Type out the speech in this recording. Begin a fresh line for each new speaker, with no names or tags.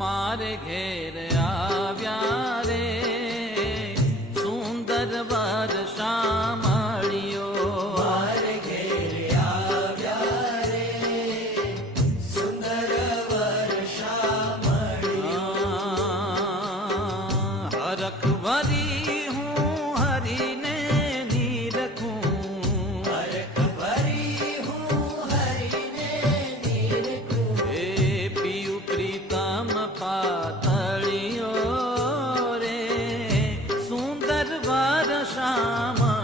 મારે ઘેર આવ્યા રે. સુંદર વર્ષા મળ્યો
મારે ઘેર આવ્યા રે. સુંદર વર્ષા મળી
હરખ ભરી પાતળીઓ રે સુંદર વરસામાં